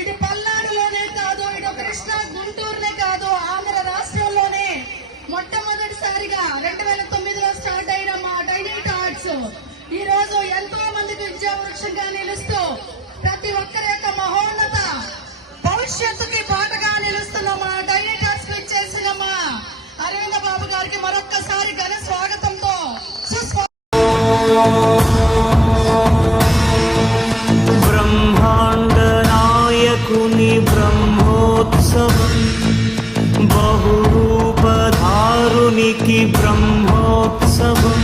ఇటు పల్నాడులోనే కాదు, ఇటు కృష్ణా గుంటూరునే కాదు, ఆంధ్ర రాష్ట్రంలోనే మొట్టమొదటిసారిగా 2009లో స్టార్ట్ అయిన మా డైనైట్ ఆర్ట్స్ ఈ రోజు ఎంతో మందికి విద్యావృక్షంగా నిలుస్తూ ప్రతి ఒక్కరి యొక్క మహోన్నత భవిష్యత్తుకి పాటగా నిలుస్తున్న మా డైనైట్ ఆర్ట్స్ చేసిన మా అరవింద బాబు గారికి మరొక్కసారి ఘన స్వాగతంతో బ్రహ్మాండ నాయకుని బ్రహ్మోత్సవం, బహురూపధారునికి బ్రహ్మోత్సవం,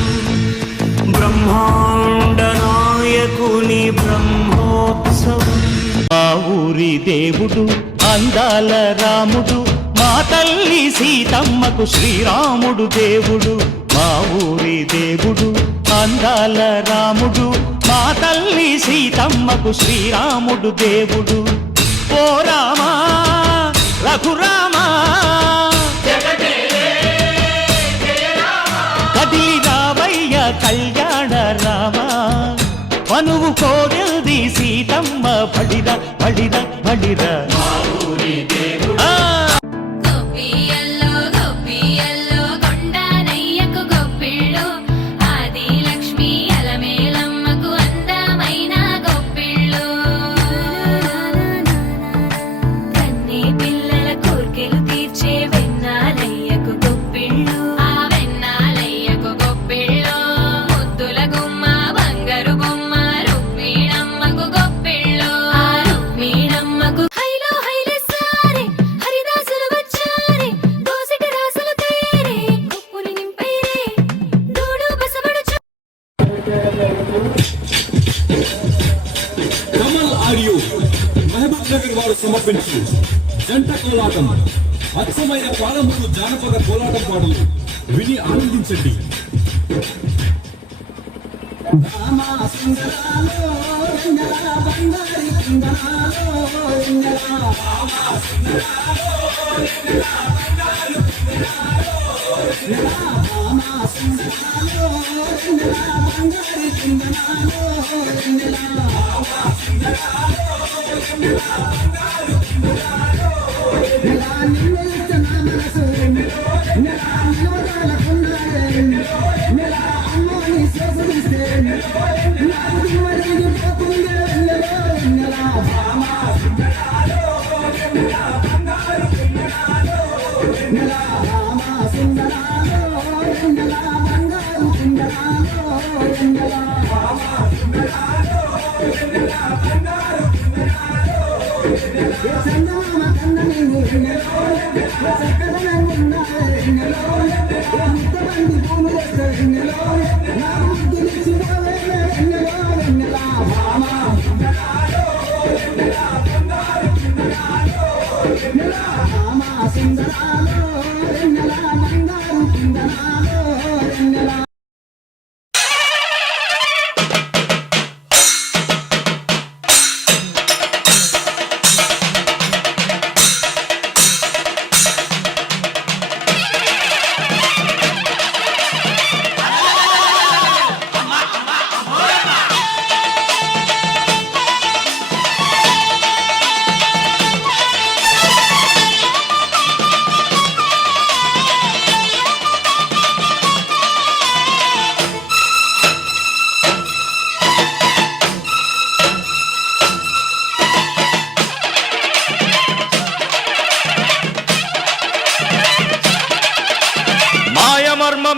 బ్రహ్మాండ నాయకుని బ్రహ్మోత్సవం. మా ఊరి దేవుడు అందాల రాముడు, మా తల్లి సీతమ్మకు శ్రీరాముడు దేవుడు. మా ఊరి దేవుడు అందాల రాముడు, మా తల్లి సీతమ్మకు శ్రీరాముడు దేవుడు. ఓ రామా రఘురామా కదిలి రావయ్య కళ్యాణ రామా, మనువు కోరింది సీతమ్మ బడిర బడిర బడిర. మా ఊరి దేవుడు మహబూబ్ నగర్ వారు సమర్పించు జంట కోలాటం, అచ్చమైన పాలమూరు జానపద కోలాటం పాటలు విని ఆనందించండి.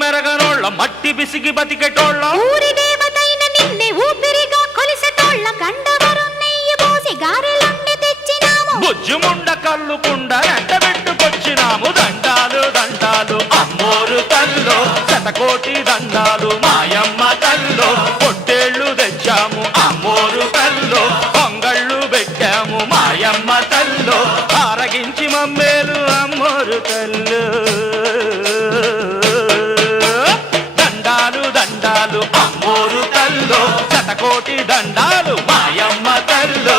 మెరగనోళ్ళ మట్టి బిసిగి బతికెటోళ్ళ, ఊరి దేవతైన నిన్నే ఊపిరిగా కొలిసెటోళ్ళ, గండవరం నెయ్యి పోసి గారెలన్నీ తెచ్చినాము, బుజ్జుముండ కళ్ళు కుండ ఎండబెట్టుకొచ్చినాము. దండాలు దండాలు అమ్మోరు తల్లో, శతకోటి దండాలు మాయమ్మ తల్లో, పొట్టేళ్లు తెచ్చాము అమ్మోరు తల్లో, పొంగళ్ళు పెట్టాము మాయమ్మ తల్లో, ఆరగించి మమ్మేలు అమ్మోరు తల్లు. దండాలు అమ్మోరు తల్లో, శతకోటి దండాలు మాయమ్మ తల్లో.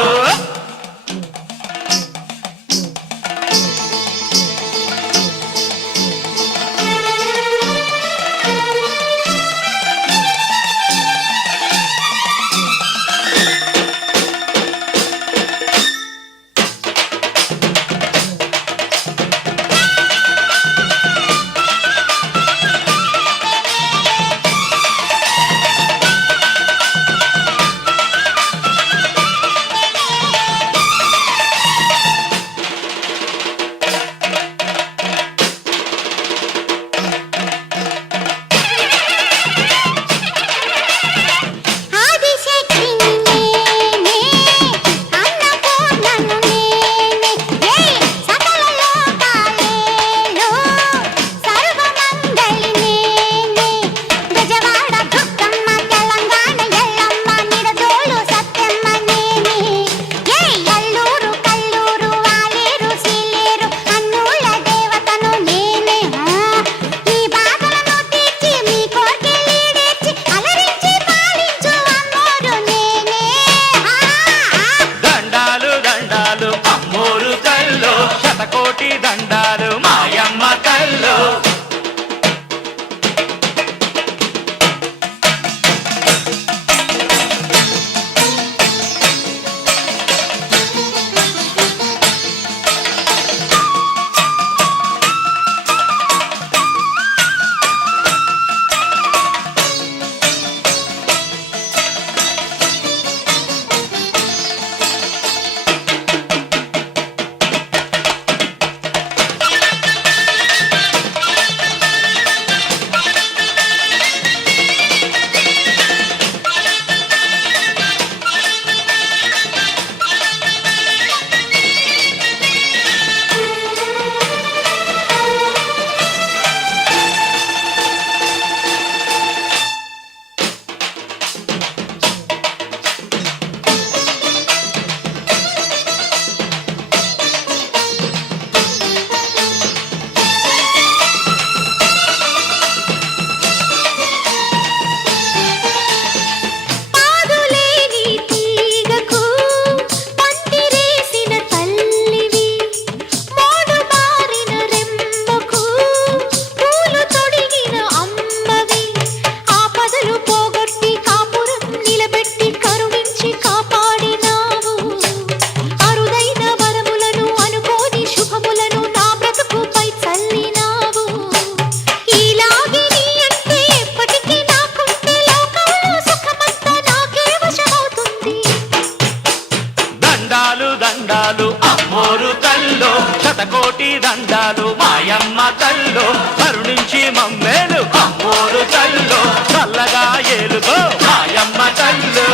దండాలు అమ్మోరు తల్లో శతకోటి దండాలు మాయమ్మ తల్లో కరుణించి మమ్మేలు అమ్మోరు తల్లో చల్లగా ఏలుగో మాయమ్మ తల్లో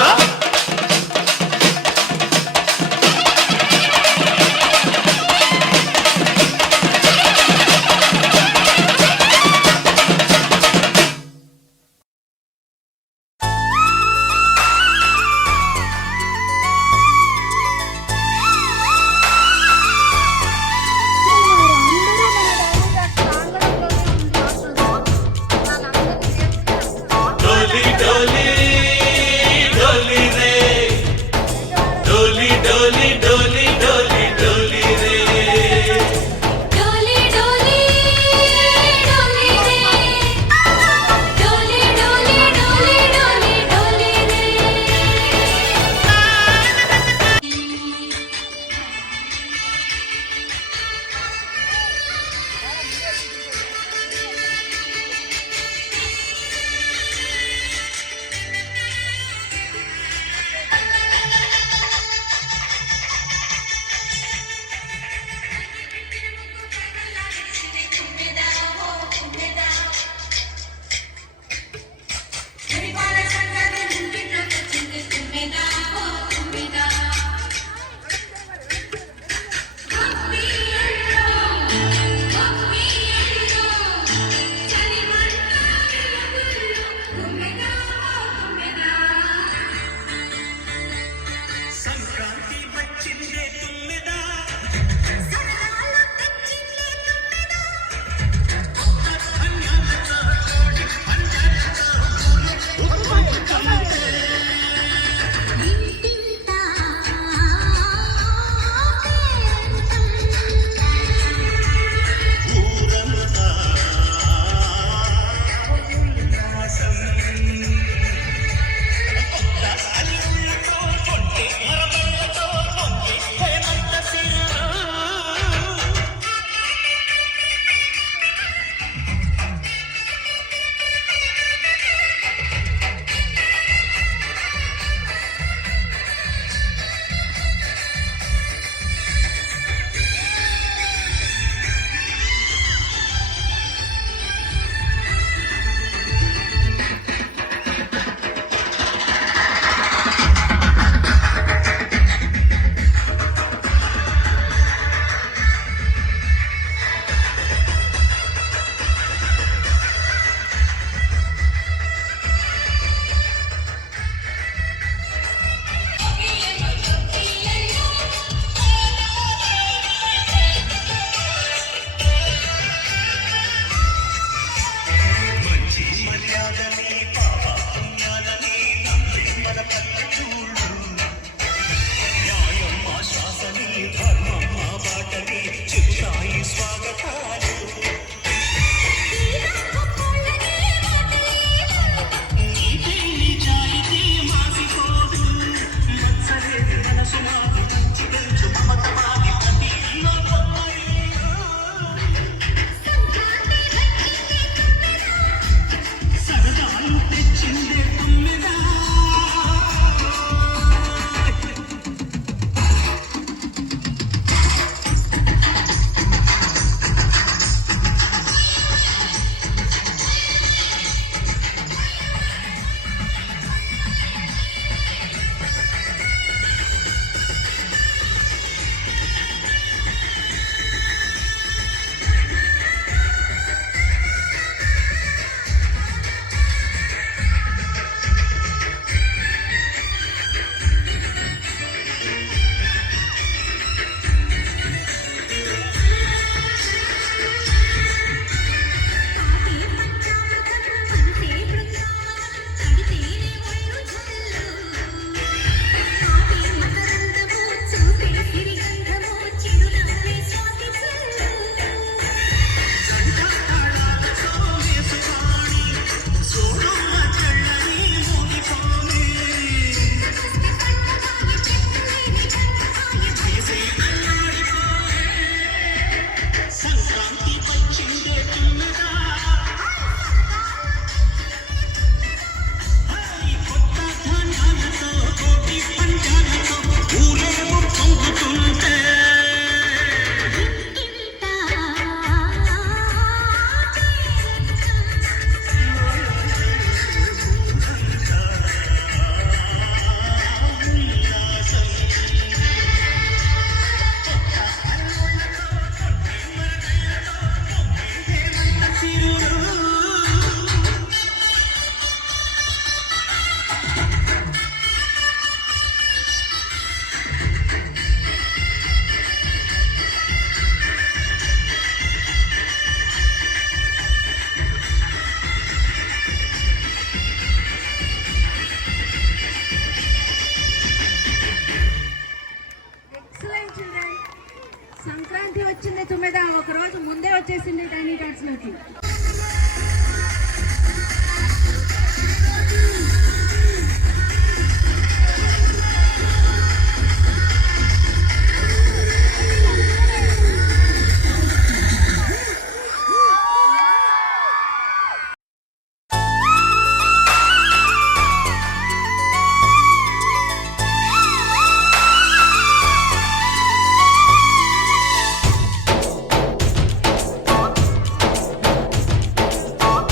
సంక్రాంతి వచ్చింది తుమ్మెద ఒక రోజు ముందే వచ్చేసింది టైనీ టాట్స్ లోకి.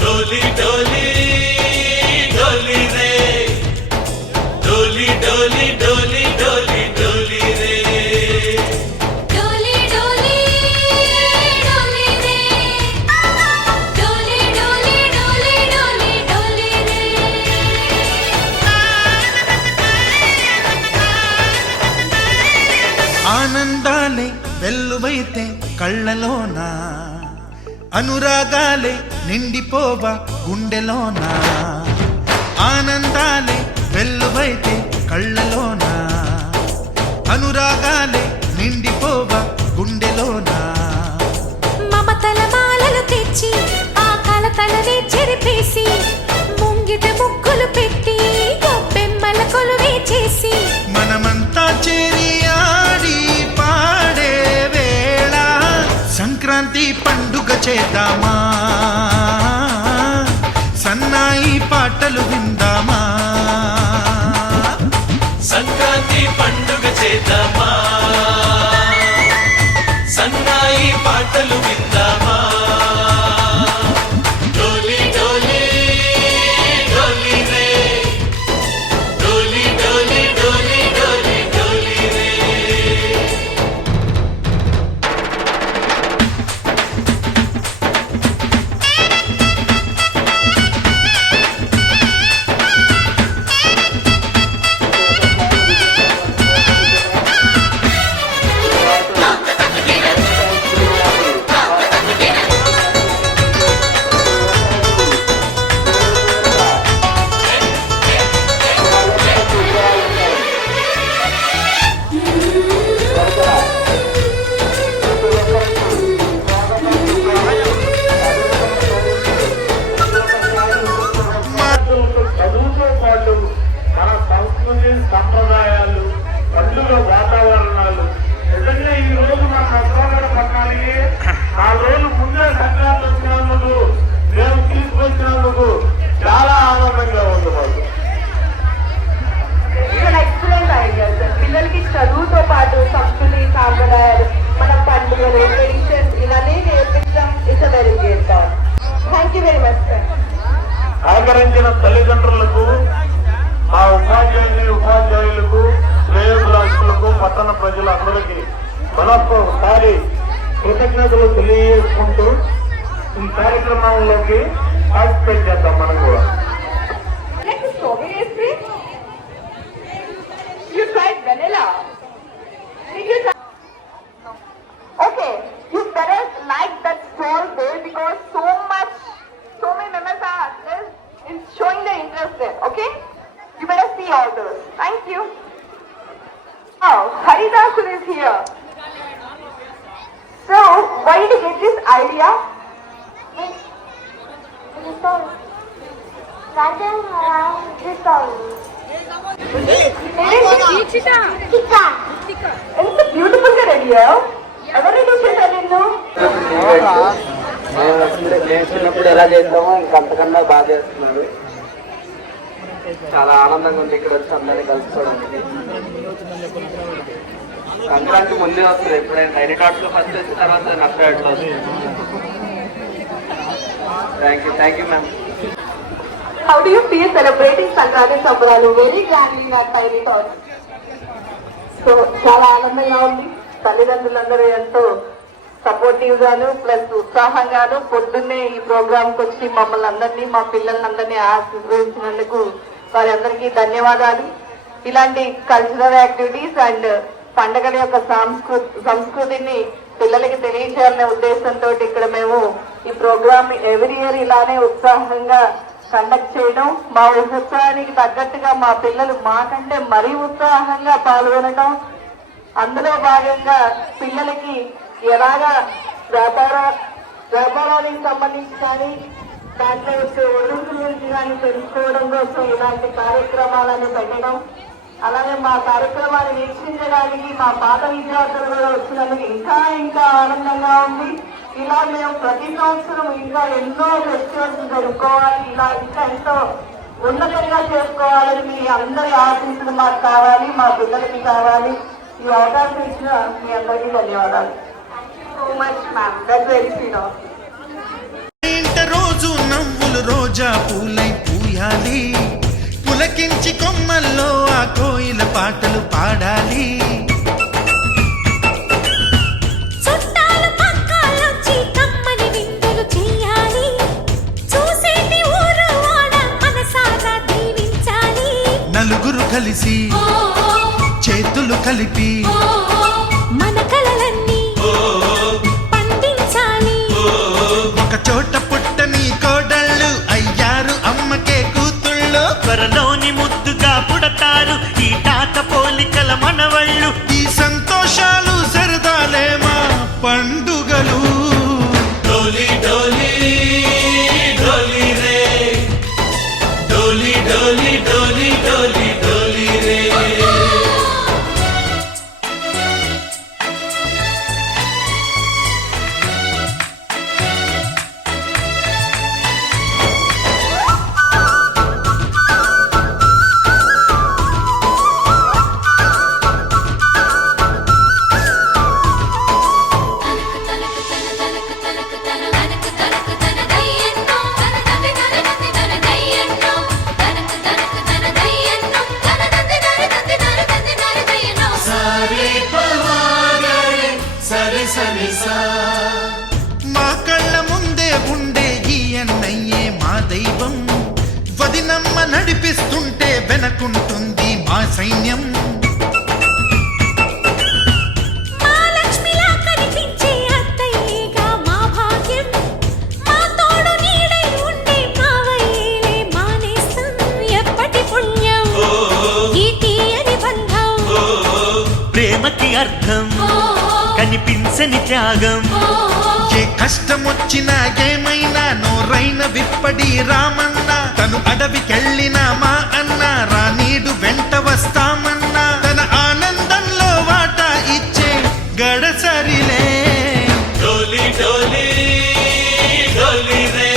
डोली डोली डोली रे डोली डोली डोली डोली डोली रे डोली डोली डोली रे डोली डोली डोली डोली डोली रे ఆనందాలే వెల్లువైతే కళ్ళలోనా అనురాగాలే నిండిపోవా గుండెలోనా ఆనందాలే వెల్లువైతే కళ్ళలోనా అనురాగాలే నిండిపోవా గుండెలోనా మమతల మాలలు తెచ్చి ఆ కలతలనే చెరిపేసి ముంగిట ముగ్గులు పెట్టి గొప్పెమ్మల కొలువే చేసి మనమంతా చేరి ఆడి పాడే వేళ సంక్రాంతి పండుగ చేద్దామా సన్నాయి పాటలు విందామా సంక్రాంతి పండుగ చేద్దామా సన్నాయి పాటలు విందామా డోలి డోలి డోలి రే డోలి డోలి డోలి డోలి డోలి రే చదువుతో పాటు మన సంస్కృతి సంప్రదాయాలు పండుగ వాతావరణాలు నిజంగా ఈ రోజు మన నష్టపడ పట్టణానికి 4 రోజులు ముందే సంక్రాంతి వచ్చినందుకు మేము తీసుకొచ్చినందుకు చాలా ఆనందంగా ఉంది మాకు. Excellent ideas. పిల్లలకి చదువుతో పాటు సంస్కృతి సాంప్రదాయాలు మన పండుగలు ట్రెడిషన్స్ ఇవన్నీ నేర్పించడం it's a very great thought. Thank you very much sir. సహకరించిన తల్లిదండ్రులకు, మా ఉపాధ్యాయులకు, శ్రేయోభిలాషులకు, పట్టణ ప్రజలందరికీ మరొకసారి కృతజ్ఞతలు తెలియజేసుకుంటూ ఈ కార్యక్రమంలోకి పార్టిసిపేట్ చేద్దాం మనం కూడా. You tried vanilla. Did you try? Okay, you better like that stall there because so many members are there in showing their interest there. Okay, you better see all those. Thank you. Oh, Haridasu is here. So, why did you get this idea? ఎంత beautiful గా ready ఎవరు చూసారు నిన్ను? మేము చిన్నప్పుడు ఎలా చేస్తామో ఇంకంతకన్నా బాగా చేస్తున్నారు. చాలా ఆనందంగా ఉంది ఇక్కడ వచ్చి అందరినీ కలుసుకోవడానికి. సంక్రాంతి ముందే వస్తుంది, ఎప్పుడైనా డైరెక్ట్ లో ఫస్ట్ వచ్చిన తర్వాత నష్టపేటలో వస్తుంది. Thank you ma'am. How do you feel celebrating Sankranti Sambralu very grandly at Tiny Tots? So, చాలా ఆనందంగా ఉంది. తల్లిదండ్రులందరూ ఎంతో సపోర్టివ్ గాను ప్లస్ ఉత్సాహంగాను పొద్దున్నే ఈ ప్రోగ్రామ్ కి వచ్చి మమ్మల్ని అందరినీ మా పిల్లలందరినీ ఆశీర్వదించినందుకు వారి అందరికీ ధన్యవాదాలు. ఇలాంటి కల్చరల్ యాక్టివిటీస్ అండ్ పండుగల యొక్క సంస్కృతిని పిల్లలకి తెలియజేయాలనే ఉద్దేశంతో ఇక్కడ మేము ఈ ప్రోగ్రామ్ ఎవ్రీ ఇయర్ ఇలానే ఉత్సాహంగా కండక్ట్ చేయడం, మా ఉత్సాహానికి తగ్గట్టుగా మా పిల్లలు మాకంటే మరీ ఉత్సాహంగా పాల్గొనడం, అందులో భాగంగా పిల్లలకి ఎలాగా వ్యాపారానికి సంబంధించి కానీ దాంట్లో ఒడుగు గురించి కానీ తెలుసుకోవడం కోసం ఇలాంటి కార్యక్రమాలను పెట్టడం, అలాగే మా కార్యక్రమాన్ని వీక్షించడానికి మా పాత విద్యార్థులు కూడా వచ్చినందుకు ఇంకా ఆనందంగా ఉంది. ఇలా మేము ప్రతి సంవత్సరం ఇంకా ఎన్నో ఫెస్టివల్స్ జరుపుకోవాలి, ఇలా ఇంకా ఎంతో ఉన్నతంగా చేసుకోవాలని మీ అందరి ఆశీస్సులు మాకు కావాలి, మా పిల్లలకి కావాలి. ఈ అవకాశం ఇచ్చిన మీ అందరికీ ధన్యవాదాలు. So much ma'am, that's very sweet of you. ఇంట రోజు నవ్వులు రోజా పూలై పూయాలి, పులకించి కొమ్మల్లో ఆ కోయిల పాటలు పాడాలి. చుట్టాలు పక్కాలొచ్చి కమ్మని విందులు చెయ్యాలి, చూసేటి ఊరు వాడ మనసారా దీవించాలి. నలుగురు కలిసి చేతులు కలిపి మన కలలన్నీ పండించాలి. ఒక చోట పుట్టని కోడళ్ళు అయ్యారు అమ్మకే కూతుళ్ళు, త్వరలోని ముద్దుగా పుడతారు ఈ తాత పోలికల మనవళ్ళు. ఈ సంతోషాలు సరదాలే మా పండుగలు. డోలి డోలి డోలి రే, డోలి డోలి డోలి డోలి డోలి రే. మా కళ్ళ ముందే ఉండే ఈ అన్నయ్యే మా దైవం, వదినమ్మ నడిపిస్తుంటే వెనకుంటుంది మా సైన్యం. మా లక్ష్మిలా కనిపించే అత్తయ్యేగా మా భాగ్యం, మా తోడు నీడై ఉండే మావయ్యేలే మా నేస్తం. ఎప్పటి పుణ్యం ఈ తీయని బంధం, ప్రేమకి అర్థం కనిపించని త్యాగం. ఏ కష్టమొచ్చినా ఏమైనా నోరైన విప్పడి రామన్న, తను అడవికెళ్ళిన మా అన్న రానీడు వెంట వస్తామన్నా, తన ఆనందంలో వాటా ఇచ్చే గడసరిలే. డోలి డోలి డోలి రే,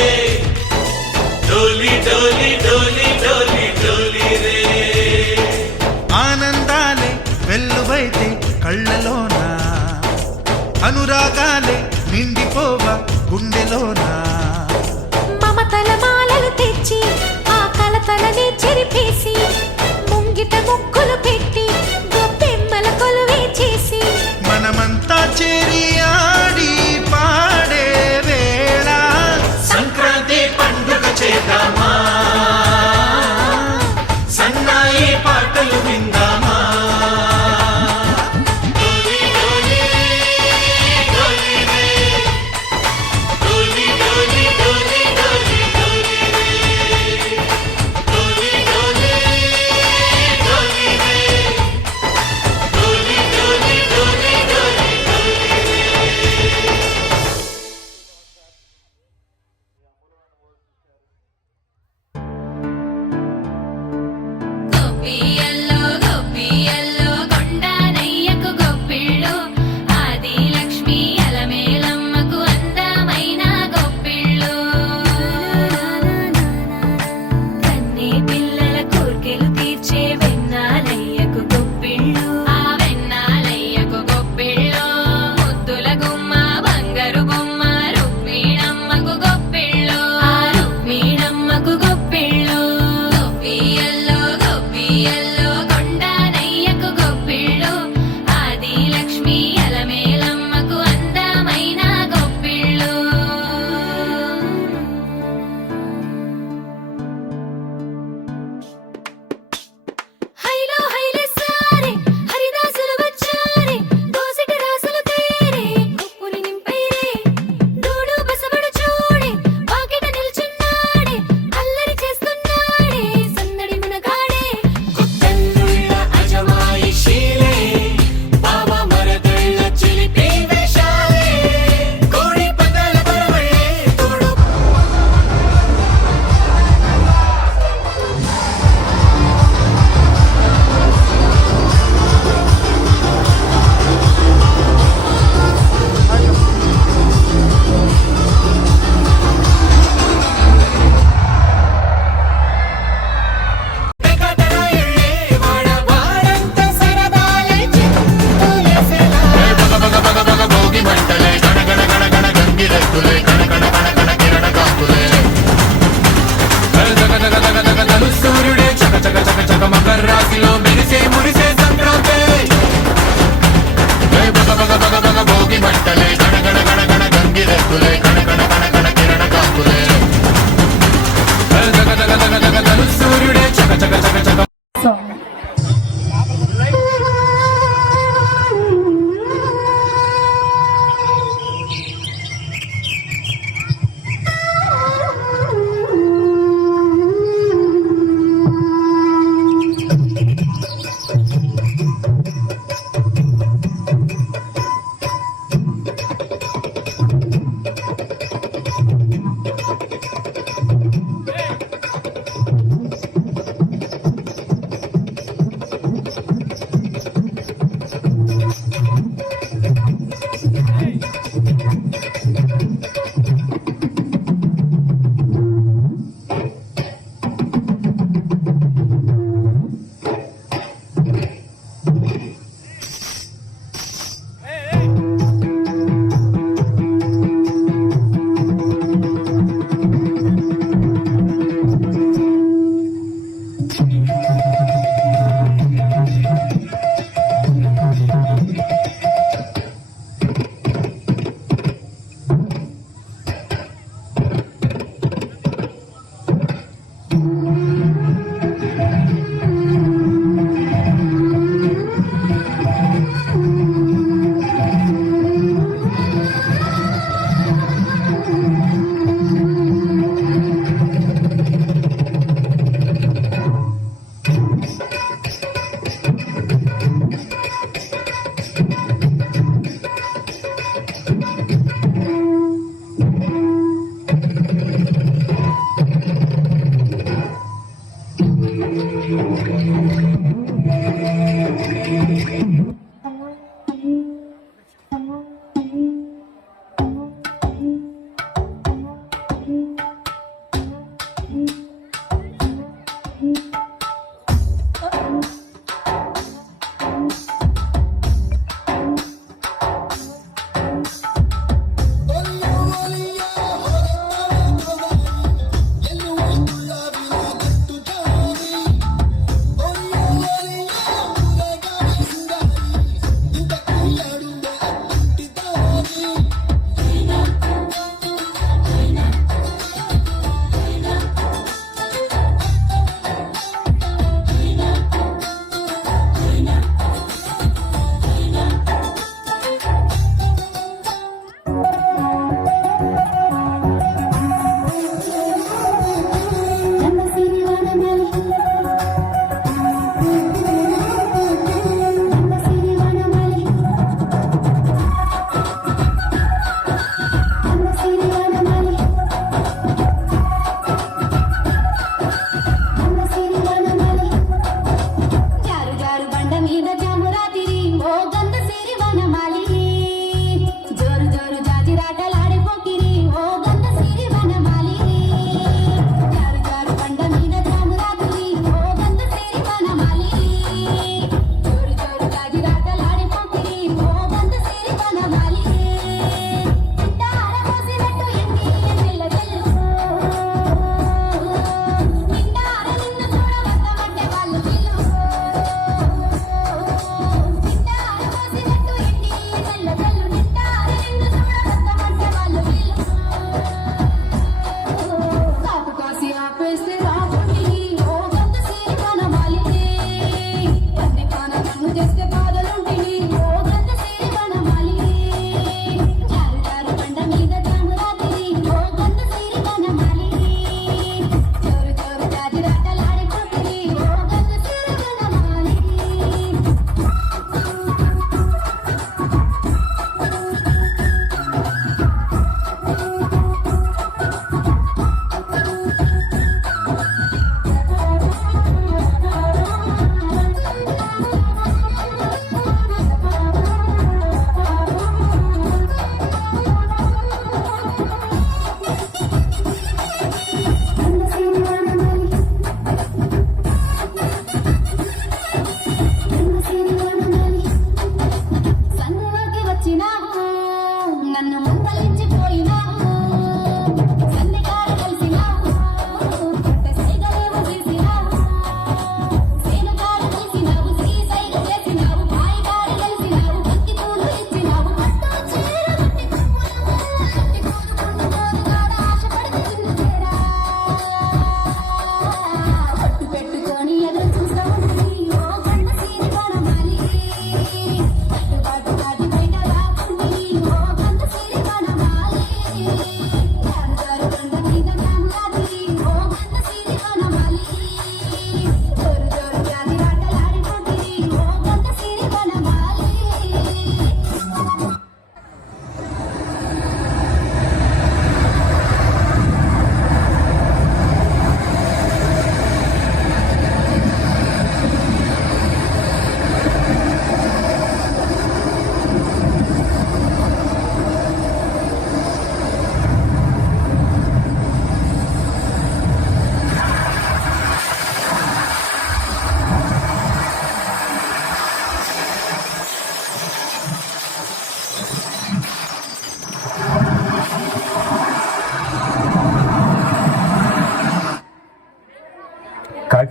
డోలి డోలి డోలి డోలి డోలి రే. ఆనందాలే వెల్లువైతే కళ్ళలోన, అనురాగాలే నిండిపోవ గుండెలోనా. మమతల మాలలు తెచ్చి ఆ కలతలని చెరిపేసి, ముంగిట ముక్కులు పెట్టి గొప్పెమ్మల కొలువే చేసి, మనమంతా చేరి ఆడి పాడే వేళ సంక్రాంతి పండుగ చేద్దామా, సన్నాయి పాటలు విందామా. డోలి డోలి డోలి రే, డోలి డోలి డోలి డోలి డోలి రే, డోలి డోలి డోలి రే,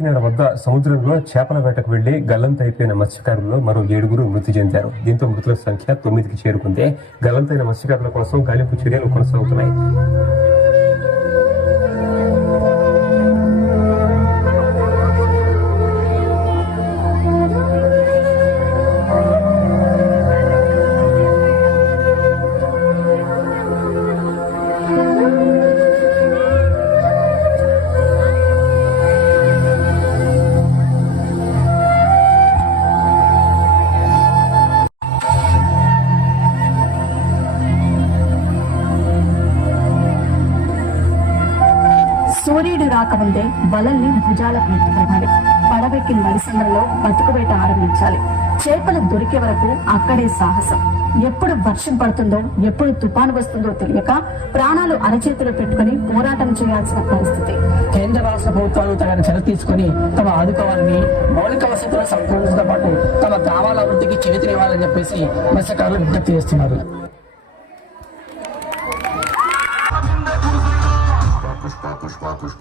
కాకినాడ వద్ద సముద్రంలో చేపల వేటకు వెళ్లి గల్లంతైపోయిన మత్స్యకారుల్లో మరో 7 మృతి చెందారు. దీంతో మృతుల సంఖ్య 9కి చేరుకుంది. గల్లంతైన మత్స్యకారుల కోసం గాలింపు చర్యలు కొనసాగుతున్నాయి. సూర్యుడు రాకముందే వలల్ని భుజాలకు ఎత్తుకోవాలి. పడవెక్కిన నడిసంద్రలో బతుకువేట ఆరంభించాలి. చేపలు దొరికే వరకు అక్కడే సాహసం. ఎప్పుడు వర్షం పడుతుందో, ఎప్పుడు తుఫాను వస్తుందో తెలియక ప్రాణాలు అరచేతిలో పెట్టుకుని పోరాటం చేయాల్సిన పరిస్థితి. కేంద్ర రాష్ట్ర ప్రభుత్వాలు తగిన చర్య తీసుకుని తమ ఆదుకోవాలని, మౌలిక వసతులను సమకూర్చడంతో పాటు తమ గ్రామాల అభివృద్ధికి చేతినివ్వాలని చెప్పేసి మత్స్యకారులు విజ్ఞప్తి చేస్తున్నారు.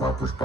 పుష్ప